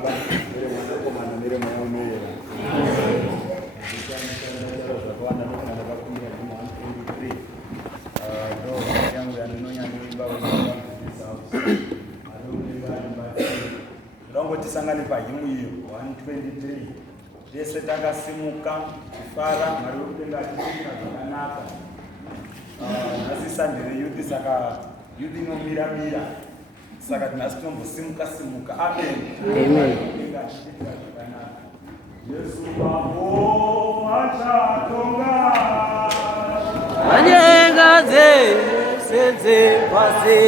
Baba, mwanakomana mweya unoyera. Zvakawanda nokana vakakumbira zvinhu 123 ndo yangu yanonyanyoimba ndongoti pahimu iyo 123 tese takasimuka kufara Mwari wekudenga atiitira zvakanaka. Nhasi sande reyuthi saka yuthi inomiramira saka tinhasi tinombosimuka. Amen. Denga atiitira zvakanaka. Yesu Bambo achatonga anyenga dzese pasi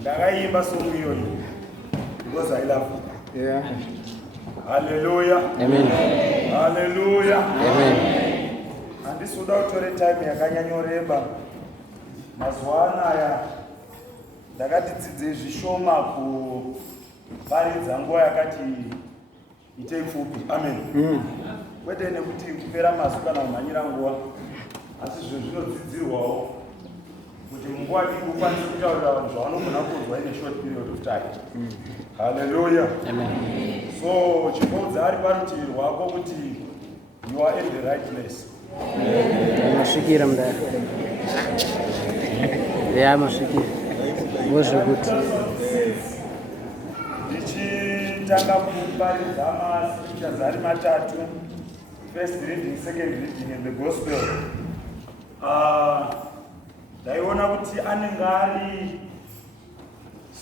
ndakaimba somu iyoyo because I love you. Yeah. Hallelujah. Amen. Hallelujah. Amen. Handisuda kutore time yakanyanyoreba. Mazuva anaya ndakati dzidze zvishoma kuparidza nguva yakati ite pfupi. Amen. Kwete nekuti kupera mazuva kana kumhanyira nguva, asi zvinodzidzirwawo kuti munguva diki ukwanise kutaurira vanhu zvavanogona kunzwa in a short period of time. Hallelujah. Amen. So chikodza ari parutivi rwako kuti you are in the right place. Masvikira mudare. Ya masvikira. Ngozvekuti. Ndichitanga kuparidza mascriptures ari matatu. First reading, second reading in the gospel. ndaiona kuti anenge ari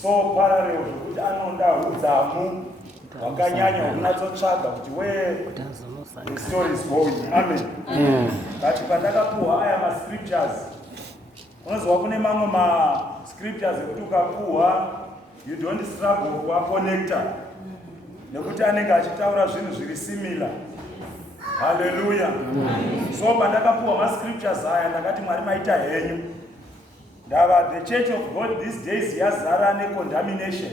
so parallel zvokuti anonda hudzamu hwakanyanya hunatsotsvaga kuti where the story is going. Amen. But pandakapuhwa aya mascriptures, unozwa kune mamwe mascriptures ekuti ukapuhwa you don't struggle kuaconnecta nekuti anenge achitaura zvinhu zviri similar. Hallelujah. So pandakapuhwa mascriptures aya ndakati Mwari maita henyu. Ndava the church of God these days yazara necontamination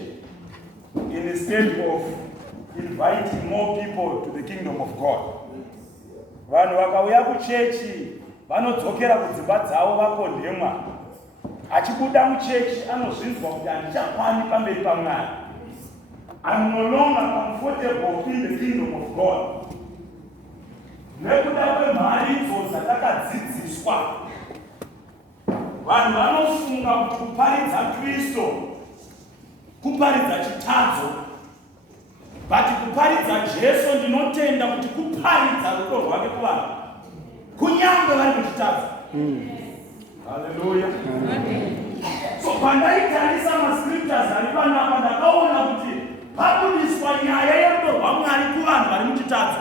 instead of inviting more people to the kingdom of God. Vanhu vakauya kuchechi vanodzokera kudzimba dzavo vakondemwa. Achibuda muchechi anozvinzwa kuti handichakwani pamberi paMwari. I'm no longer comfortable in the kingdom of God. Nekuda kwemhari idzo dzatakadzidziswa, vanhu vanofunga kuti kuparidza Kristu kuparidza chitadzo, but kuparidza Jesu ndinotenda kuti kuparidza rudo rwake kuvanhu kunyange vari muchitadzo. Hallelujah. So pandaitarisa mascriptures ari panapa ndakaona kuti pabudiswa nyaya yerudo rwaMwari kuvanhu vari muchitadzo.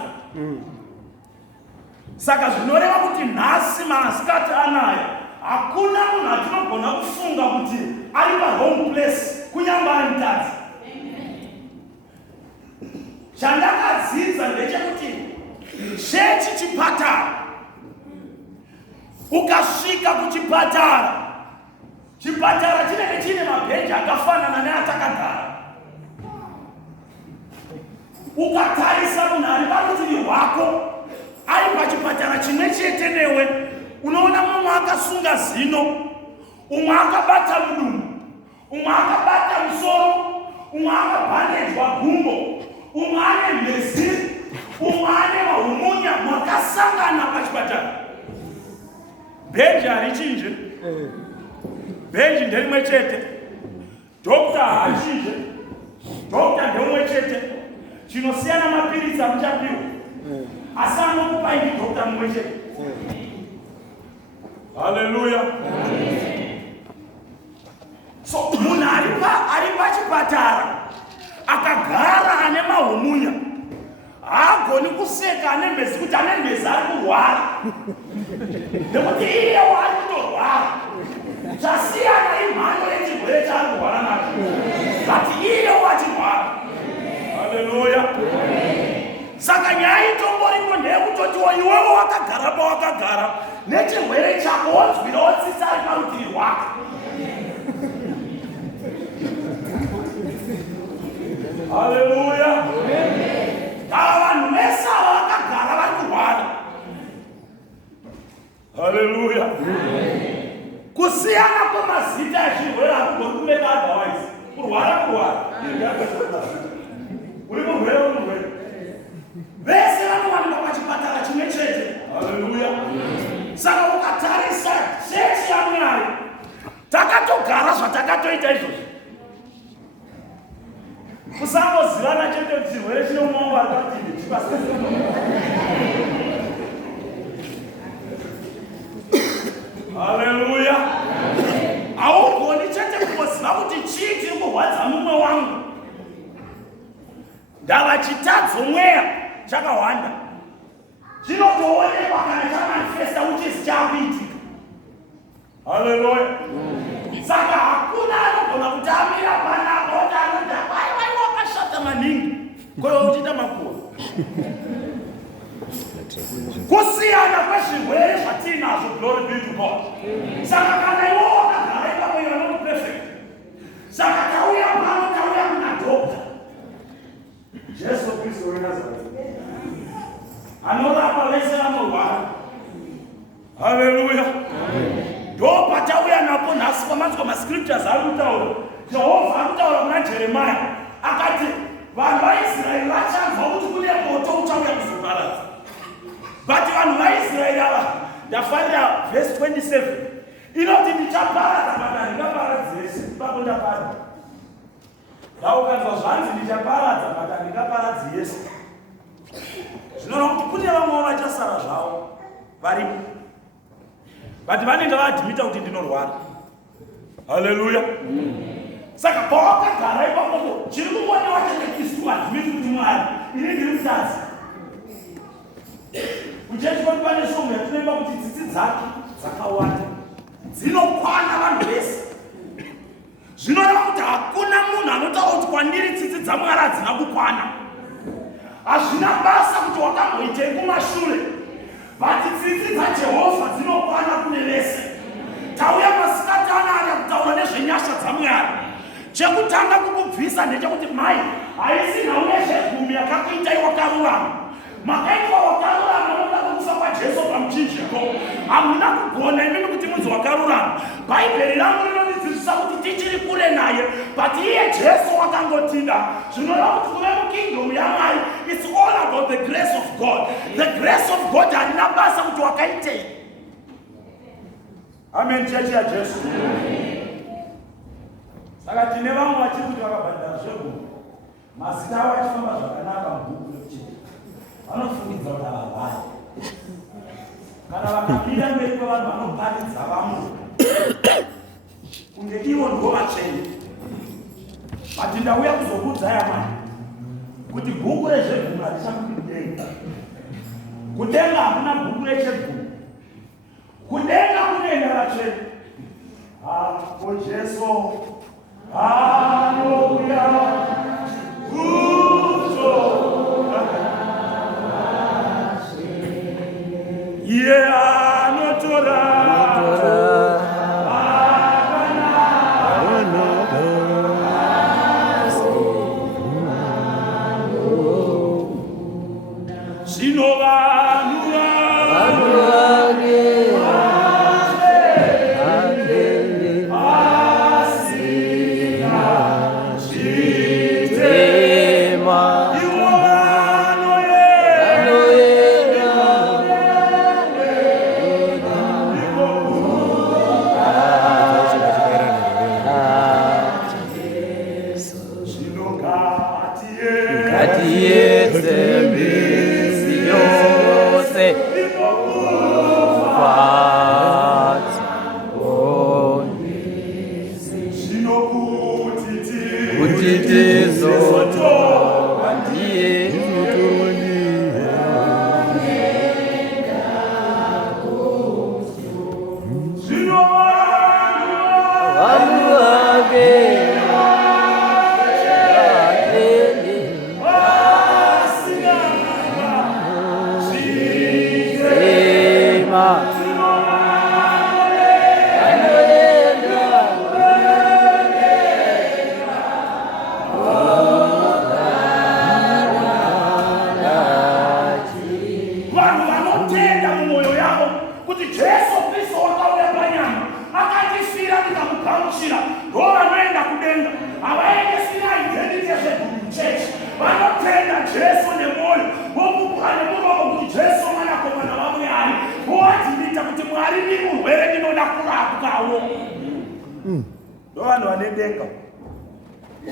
Saka zvinoreva kuti nhasi masikati anaya hakuna munhu atinogona kufunga kuti ari pa-wrong place kunyange ari mutadzi. Chandakadzidza ndechekuti chechi chipatara. Ukasvika kuchipatara, chipatara chinenge chine mabhenji akafanana neatakagara. Ukatarisa munhu ari parutivi rwako ari pachipatara chimwe chete newe, unoona mumwe akasunga zino, umwe akabata mudumbu, umwe akabata musoro, umwe akabhandejwa gumbo, umwe ane mhezi, umwe ane mahumunya, mwakasangana pachipatara. Bhenji harichinje, bhenji nderimwe chete, dokta harichinje, dokta nderimwe chete. Chinosiyana mapiritsi amuchapiwa, asi anokupai ndidokta mumwe chete. Hallelujah. So munhu ari pachipatara akagara ane mahumunya, haagoni kuseka ane mhezi kuti ane mhezi ari kurwara, nekuti iye wari kutorwara. Zvasiyana imhando yechirwere chaari kurwara nacho, but iye wachirwara. Hallelujah. Saka nyaya itomboripo ndeyekutotiwo iwewo wakagara pawakagara nechirwere chako wonzwirawo tsitsi ari parutivi rwako. Hallelujah. Ava vanhu vese ava vakagara vari kurwara. Hallelujah. Kusiyana kwemazita ezvirwere hakugoni kumeka otherwise. Kurwara uri murwere vese vanowanikwa pachipatara chimwe chete. Hallelujah. Saka ukatarisa chechi yaMwari takatogara zvatakatoita izvozvo. Kusangozivana chete kuti chirwere chine umwe ari parutivi chipasese. Hallelujah. Haugoni chete kungoziva kuti chii chiri kurwadza mumwe wangu. Ndava chitadzo mweya chakawanda, chinotoonekwa kana chamanifesta uchizi chakuitika. Hallelujah. Saka hakuna anogona kuti amira panapa kuti anoti wai wakashata maningi koyo uchita makuwa. Kusiyana kwezvirwere zvatinazvo, glory be to God. Saka kana iwe wakagara ipapo you are not perfect. Saka tauya pano, tauya kuna dokta Jesu Kristu weNazareti anorapa vese vanorwara. Hallelujah. Ndo patauya napo nhasi pamanzwa mascriptures ari kutaura. Jehovha ari kutaura kuna Jeremiah akati vanhu vaIsraeri vachanzwa kuti kune moto uchauya kuzoparadza. But vanhu vaIsraeri ava, ndafarira verse 27 inoti ndichaparadza but handingaparadzi Jesu. Ipapo ndaparadza. Ukanzwa zvanzi ndichaparadza but handingaparadzi Jesu, zvinoreva kuti kune vamwe vachasara zvavo varipo. But but vanenge vaadhimita kuti ndinorwara. Haleluya. Saka pawakagara ipapo chiri kuonekwa chekristu adhimiti kuti Mwari ini ndiri mutadzi. Kuchechi kwedu pane shongwe yatinoimba kuti tsitsi dzake dzakawanda dzinokwana vanhu vese. Zvinoreva kuti hakuna munhu anotaura kuti kwandiri tsitsi dzaMwari hadzina kukwana. Hazvina basa kuti wakamboitei kumashure, but tsitsi dzaJehovha dzinokwana kune vese. Tauya masikati anaya kutaura nezvenyasha dzaMwari. Chekutanga kukubvisa ndechekuti mai haisi nhau yezvegumi yakakuitai wakarurama. Makaitwa wakarurama nokuda kwekufa kwaJesu pamuchinjiko. Hamuna kugona imimi kuti munzi wakarurama. Bhaibheri rangu rinondidzidzisa kuti tichiri kure naye, but iye Jesu wakangotinda. Zvinoreva kuti kuve mukingdom yaMwari, it's all about the grace of God. The grace of God harina basa kuti wakaitei. Amen, chechi ya Jesu. Saka tine vamwe vachiri kuti vakabhadhara zvegumi, mazita avo achifamba zvakanaka mubhuku rekuchena, vanofungidza kuti havavhari. Kana vakapinda mberi kwevanhu vanoparidza vamwe kunge ivo ndivo vatsvene. But ndauya kuzokuudzai Mwari kuti bhuku rezvegumi harichabudi kudenga. Kudenga hakuna bhuku rechegumi. Kudenga kunoenda vatsvene. Hapo Jesu Hallelujah. Yeah, no Torah.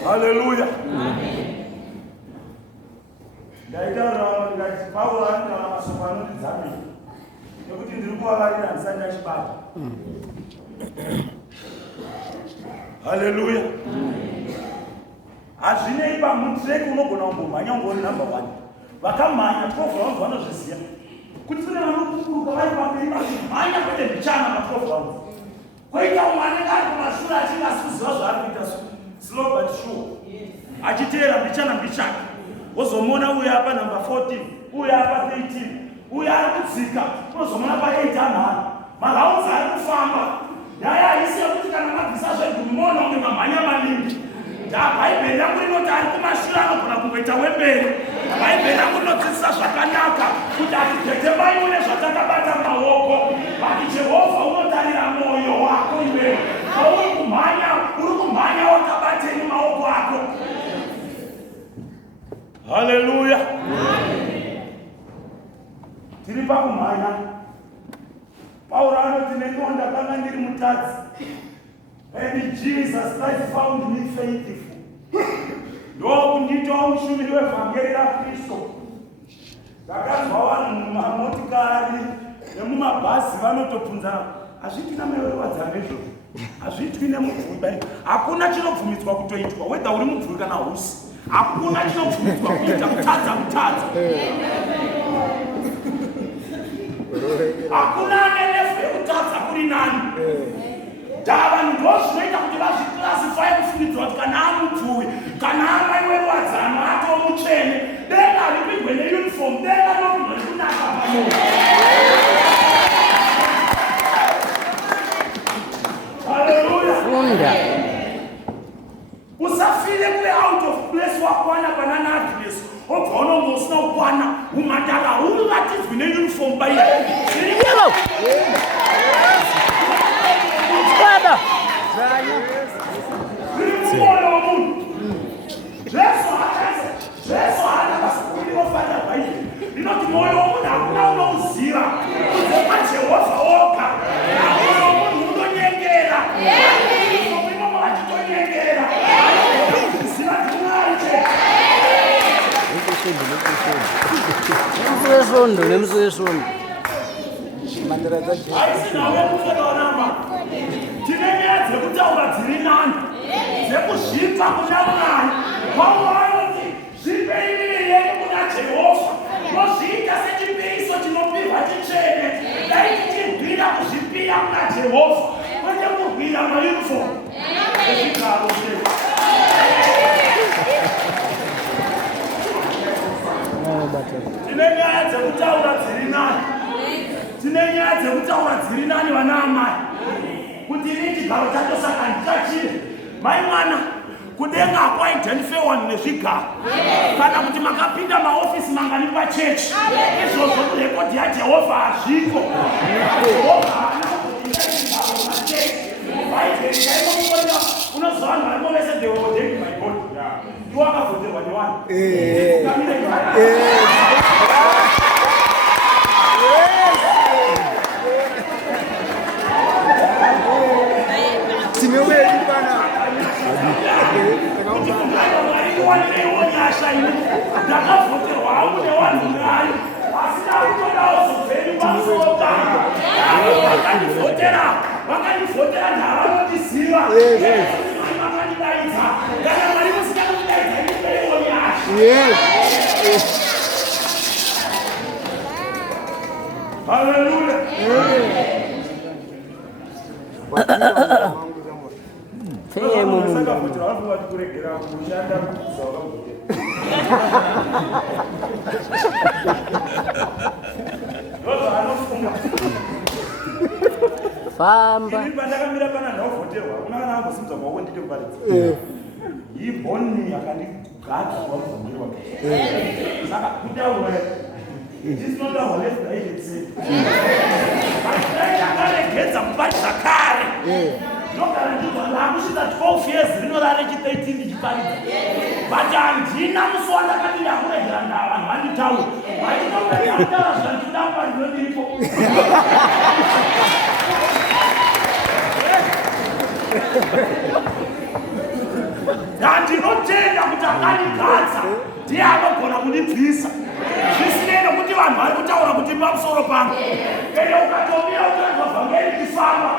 Hallelujah. Amen. Hallelujah. Azvineipa mutreki unogona kumbomhanya ungori number 1. Vakamhanya 12 rounds vanozviziva. Kuti kune vanokukuruka vari pamberi vachimhanya kwete mbichana pa 12 rounds. Koita umwe anenge ari kumashure achingasikuziva zvaari kuita slow but sure. Achiteera mbichana. Wozomona uya apa number 14, uya apa 13, uya ari kudzika, wozomona pa 8 anhano. Marounds ari kufamba. Yaya haisi yokuti kana mabvisa zvegumona unge mamhanya maningi. Bhaibheri rangu rinoti ari kumashure anogona kungoita wemberi. Bhaibheri rangu rinodzidzisa zvakanaka kuti hatitetembai mune zvatakabata maoko. But Jehovha unotarira mwoyo wako iwe. Uri kumhanya wakabatei maoko ako. Hallelujah. Tiri pakumhanya. Pauro anoti ndinonda kanga ndiri mutadzi. And Jesus Christ found me faithful. Ndokunditoa mushumiri wevhangeri raKristu. Ndakazwa vanhu mumamotikari nemumabhazi vanotobvunza hazviitwi namai werwadza nezvozvo, hazviitwi nemubvuri. Hakuna chinobvumidzwa kutoitwa whether uri mubvuri kana husi. Hakuna chinobvumidzwa kuita kutadza. Hakuna nenefu yekutadza kuri nani. Vanhu ndozvinoita kuti vazvikilasifaye kufungidzwa kuti kana amubvuri kana amai werwadzano atoo mutsvene, denga ripigwe neuniform, denga nopigwe nekunaka pamunhu. Haleluya. Usafile kuve out of place wakwana pana nadness, obva unonge usina kukwana umandala ungatidzwi neuniform baira. Moyo womunhu. Jesu haana vasikuri vofana bhaibheri. Rinoti moyo womunhu hakuna unouziva kunze kwaJehovha oga. Moyo womunhu unonyengera. Imomo vachitonyengera. Ziva ndimwari chete. Nemusoesvondo. Haisinawe kufeka wanamba. Tine nyaya dzekutaura dziri nani, dzekuzvipa kuna Mwari. Paulo anoti zvipeirire yenyu kuna Jehovha, mozviita sechipiriso chinopirwa chitsvene. Dai tichigwira kuzvipira kuna Jehovha, kwete kugwira mayunifomu ezvigaro zvedu. Tine nyaya dzekutaura dziri nani vana amai. Kuti ini chigaro chacho saka ndichachire. Mai mwana, kudenga hakwaitani fewani nezvigaro. Kana kuti makapinda maofisi mangani pachechi. Izvozvo kurekodi yaJehovha hazviko. Jehovha haana kuti chigaro pachechi. Bhaibheri chaimbomuona unozwa vanhu varimo vese they were ordained by God. Iwo akavhoterwa nevanhu. Hallelujah. Famba. Ndakamira pana ndavhoterwa, kuna kana ambosimudza maoko nditi muparidzi. Ibhoni yakandigadza wamubvungira wake. Saka kutaura this is not our left agency. Ndakaregedza muparidza kare. Ndogara ndibva kusvika 12 years rinorare chi13 ndichiparidza. But handina musi wandakati ndakuregera vanhu vanditaura. Ndinotaura zvandidamba ndinodipo. Ndinotenda kuti akanigadza ndiye anogona kundibvisa. Zvisinei nokuti vanhu vari kutaura kuti pamusoro pangu. Ende ukatomira ukanzwa vhangeri chifamba.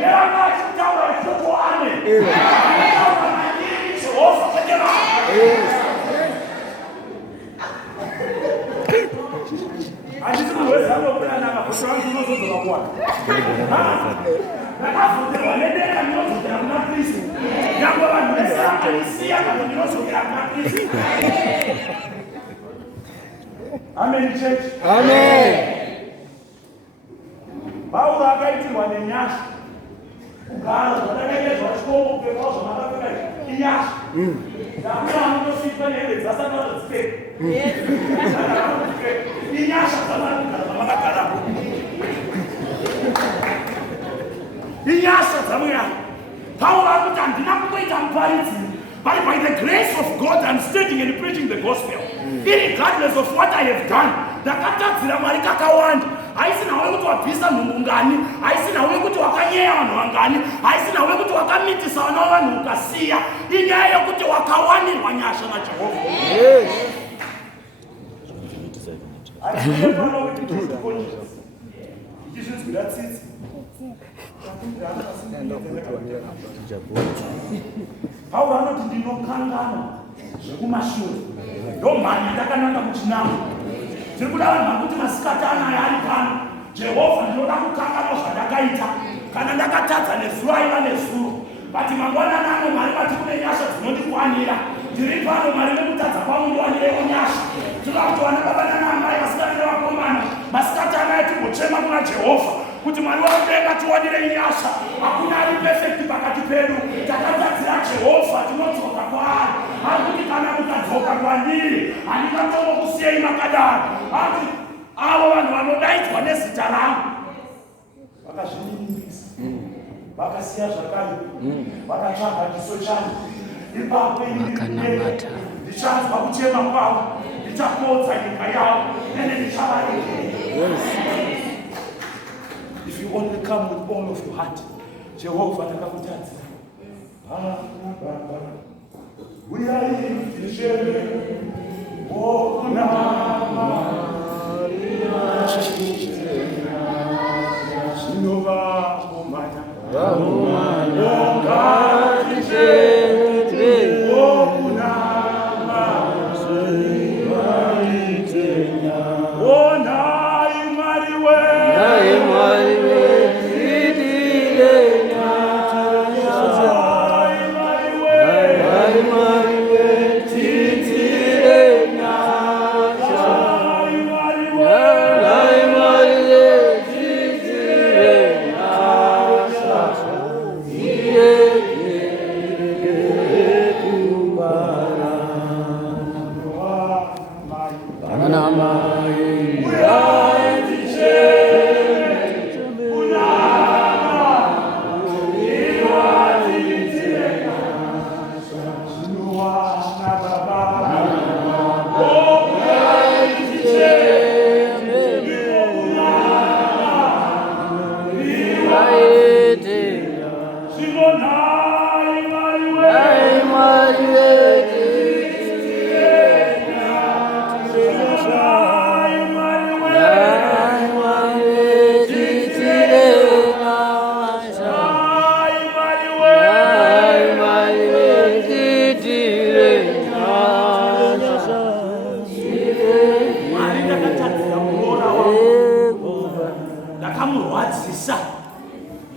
Nevanga vachitaura vachitoti amen. Vanotaura mandiri Jehovha kwete vanhu. Handisi munhu wese anokurananga kuti vanhu unozodzoka kuwana. Ndakavhoterwa nedenga ndinodzokera kuna Kristu. Nyangwe vanhu vese vakanisiya kuti ndinodzokera kuna Kristu. Amen church. Amen. Paulo akaitirwa nenyasha. Kugara zvadakaendezva chikomo kupfekwa zvamakapfeka inyasha. Ndakuna vanotosvika nehembe dzasati vadzipfeka. Inyasha dzamakagarapo. Inyasha dzamuyana. Paulo akuti handina kungoita muparidzi. But by the grace of God, I'm studying and preaching the gospel. Irregardless of what I have done, ndakatadzira Mwari kakawanda. Haisi nawe kuti wabvisa nhumbu ngani, haisi nawe kuti wakanyeya vanhu vangani, haisi nawe kuti wakamitisa vana vanhu ukasiya. Inyaya yokuti wakawanirwa nyasha naJehovha. Yes. I don't know what it is. It is good. That's it. Pauro anoti ndinokangana zvekumashure ndomhanya ndakananga kuchinamo. Tiri kuda vanhu vari kuti masikati anaya ari pano. Jehovha ndinoda kukangana zvandakaita kana ndakatadza nezuva iva nezuro. Bati mangwanani ano Mwari vati kune nyasha dzinondikwanira. Ndiri pano Mwari nekutadza kwangu ndiwanirewo nyasha. Tinoda kuti vana baba nanamai vasikana nevakomana masikati anaya timbochema kuna Jehovha kuti Mwari wakudenga tiwanire nyasha. Hakuna ari perfect pakati pedu. Takatadzira Jehovha tinodzoka kwaari. Akuti kana mukadzoka kwandiri handingatombokusiyei makadaro. Ati avo vanhu vanodaidzwa nezita rangu vakazvininipisa, vakasiya zvakaipa, vakatsvaga chiso changu. Ipapo ndichanzwa kuchema kwavo, ndichapodza nyika yavo, ene ndichavarekera. If you only come with all of your heart, Jehovah ndakakutadzira. Uyai ticheme wokunama Shinova Omana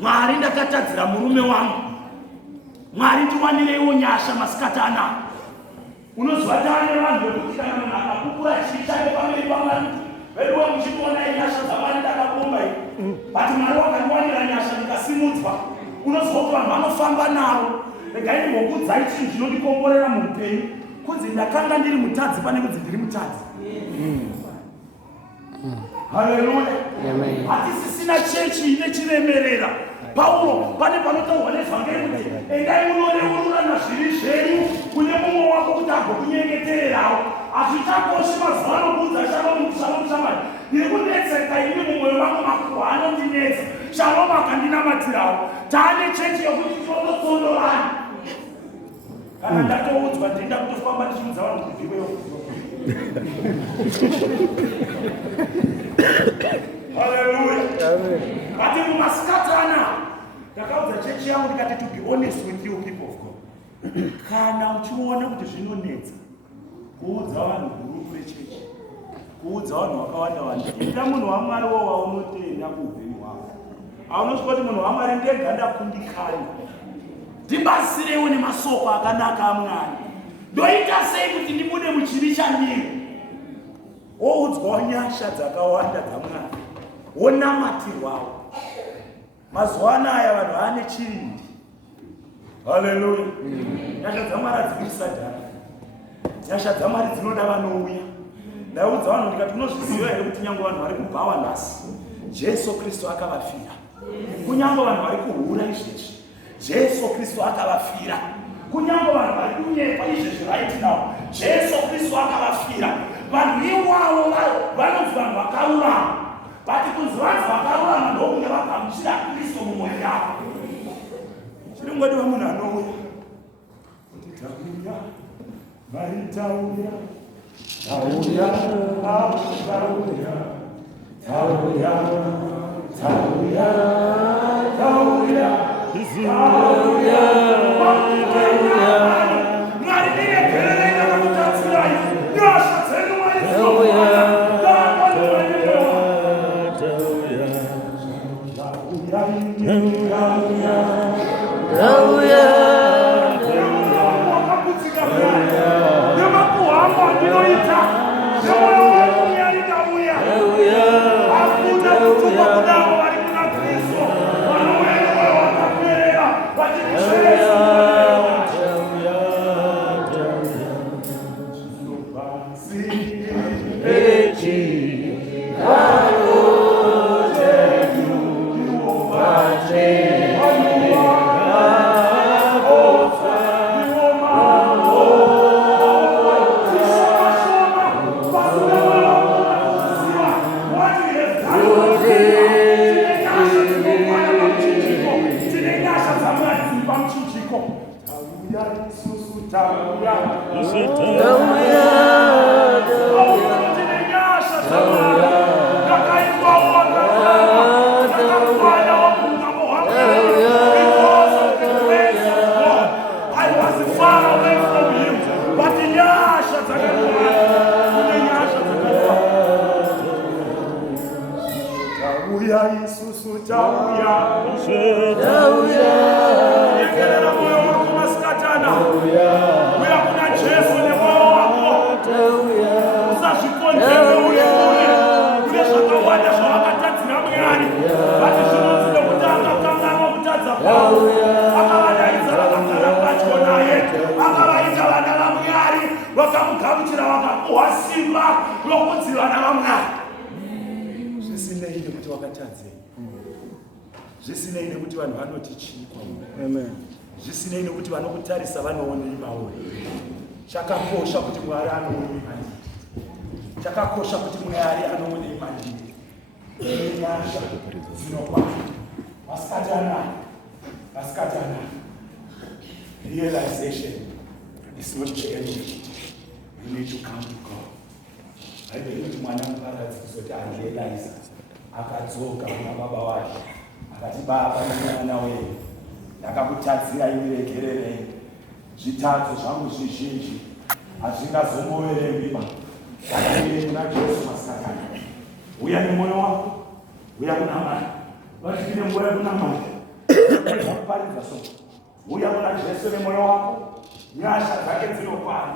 Mwari ndakatadzira murume wangu. Mwari ndiwanirewo nyasha masikati anaya. Unozwa tane vanhu vekuti kana munhu akakupura chii chake pamberi paMwari, veduwe muchitoona nyasha dzaMwari ndakabomba iyi. Bati Mwari wakandiwanira nyasha ndikasimudzwa. Unozwa kuti vanhu vanofamba naro. Regai ndimbokuudzai chinhu chinondikomborera muupenyu. Kunzi ndakanga ndiri mutadzi pane kunzi ndiri mutadzi. Haleluya. Hatisisina chechi ine chiremerera. Paulo pane panotaurwa nezvangeri kuti endai munoreurura nazviri zvenyu kune mumwe wako kuti agokunyengetererawo. Hazvichakoshi mazuva anokuudza shalomu shalomu shamwari. Ndiri kunetseka ini mumwoyo wangu makuru anondinetsa. Shalomu akandinamatirawo. Taane chechi yokuti tinototsondorana. Kana ndatoudzwa ndinda kutofamba ndichiudza vanhu kuti ndiwewo. Hallelujah. Amen. But in Maskatana, ndakaudza chechi yangu ndikati to be honest with you people of God. Kana uchiona kuti zvinonetsa kuudza vanhu gurupu rechechi, kuudza vanhu vakawanda wanda, ita munhu waMwari wo waunotenda kuupenyu hwako. Aunosvika kuti munhu waMwari ndega ndakundikanya. Ndibasirewo nemasoko akanaka aMwari. Ndoita sei kuti ndibude muchivi chandiri? Woudzwawo nyasha dzakawanda dzaMwari. Wonamatirwawo. Mazuva anaya vanhu vane chirindi. Haleluya. Nyasha dzaMwari hadzibudisa dhara. Nyasha dzaMwari dzinoda vanouya. Ndaudza vanhu ndikati unozviziva here kuti nyange vanhu vari kubhawa nhasi Jesu Kristu akavafira. Kunyange vanhu vari kuhura izvezvi Jesu Kristu akavafira. Kunyange vanhu vari kunyepa izvezvi right now Jesu Kristu akavafira. Vanhu iwavo vanonzi vanhu vakarurama. Bati kunzi vanhu vakarurama ndokunge vagamuchira Kristu mumwoyo yavo. Chiri ngodiwa munhu anouya kuti tauya vari tauya tauya tauya tauya tauya tauya isusu tauya yekerera moyo wako masikatana uya kuna Jesu nemoyo wako usazvikonzere uri kune zvakawanda zvawakatadzira Mwari ati zvinonzi nekuti akakanganwa kutadza kwavo akavadaidza vakagara padyo naye akavaita vana vaMwari vakamugamuchira vakapuhwa simba rokunzi vana vaMwari. Zvisinei nekuti wakatadzei, zvisinei nekuti vanhu vanoti chii kwauri, zvisinei nekuti vanokutarisa vanoonei mauri. Chakakosha kuti Mwari anoonei mandiri, chakakosha kuti Mwari anoonei mandiri. Nyasha dzinokwana masikatana. Realization is not changing. You need to come to God. Haibeli kuti mwana muparadzi kuzoti arealize akadzoka kuna baba wake akati baba mwana wenyu ndakakutadzira imi regererei, zvitadzo zvangu zvizhinji hazvingazomboverembiba. Ngatiende kuna Jesu masikatana. Uya nemwoyo wako, uya kuna Mwari. Vatipinde mwoyo kuna Mwari. Vakuparidza so. Uya kuna Jesu nemwoyo wako. Nyasha dzake dzinokwana.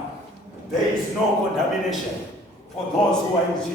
There is no condemnation for those who are in Jesus.